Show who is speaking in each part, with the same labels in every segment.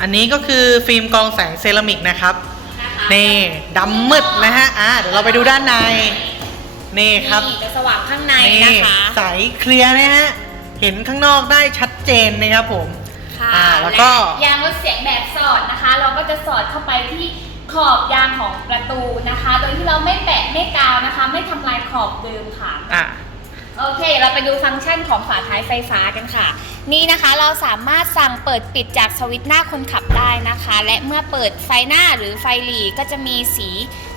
Speaker 1: อันนี้ก็คือฟิล์มกรองแสงเซรามิกนะครับ
Speaker 2: นะคะนี่
Speaker 1: ดำมืดนะฮะอ่าเดี๋ยวเราไปดูด้านใน นี่ครับ
Speaker 2: นี่จะสว่างข้างในนี่นะคะใ
Speaker 1: สเคลียร์นะฮะ เห็นข้างนอกได้ชัดเจนนะครับผม
Speaker 2: ค่ะอ่าแล้วก็ยางลดเสียงแบบสอดนะคะ เราก็จะสอดเข้าไปที่ขอบยางของประตูนะคะ โดยที่เราไม่แปะไม่กาวนะคะ ไม่ทำลายขอบเดิมค่ะอ
Speaker 1: ่า
Speaker 2: โอเค เราไปดูฟังก์ชันของฝาท้ายไฟฟ้ากันค่ะ นี่นะคะเราสามารถสั่งเปิดปิดจากสวิตช์หน้าคนขับได้นะคะ และเมื่อเปิดไฟหน้าหรือไฟหลีก็จะมีสี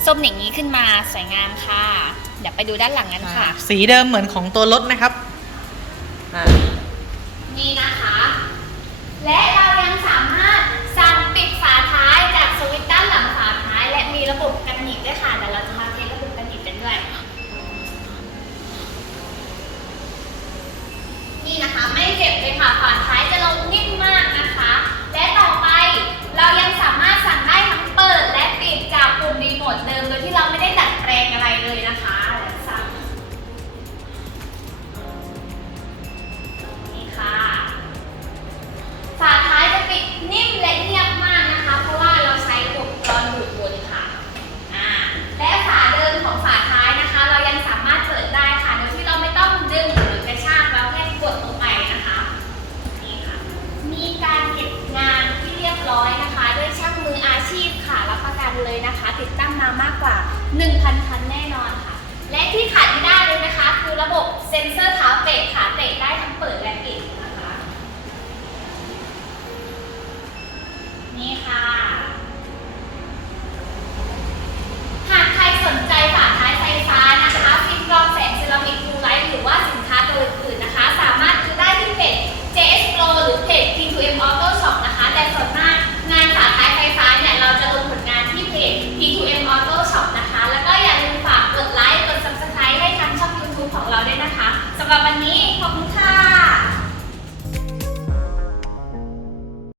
Speaker 2: ส้มอย่างนี้ขึ้นมาสวยงามค่ะ เดี๋ยวไปดูด้านหลังกันค่ะ
Speaker 1: สีเดิมเหมือนของตัวรถนะครับ อ่า
Speaker 2: นี่นะคะ และเรายังสามารถสั่งปิดฝาท้ายจากสวิตช์ด้านหลังฝาท้าย และมีระบบกันหนีบด้วยค่ะเดี๋ยวเราจะมาเทสระบบกันหนีบกันด้วย นี่นะคะ ไม่ เจ็บเลยค่ะฝ่ายจะลงนิ่ม นเลยนะคะ ติดตั้งมามากกว่า 1,000 คันแน่นอน ขอบคุณค่ะ